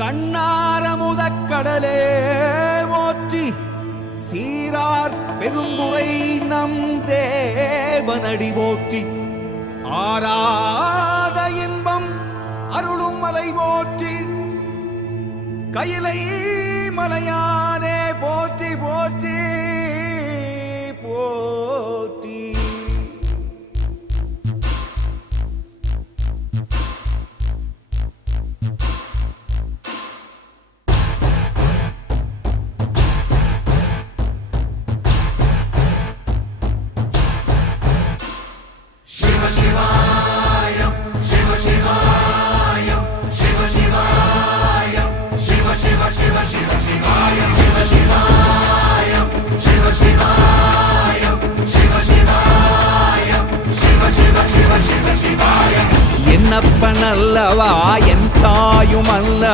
கண்ணாரமுதக்கடலே போற்றி சீரார் பெருந்துரை நம் தேவனடி போற்றி ஆராத இன்பம் அருளும் மலை போற்றி கையிலை மலையானே போற்றி போற்றி போற்றி. என்னப்பன் அல்லவா என் தாயும் அல்ல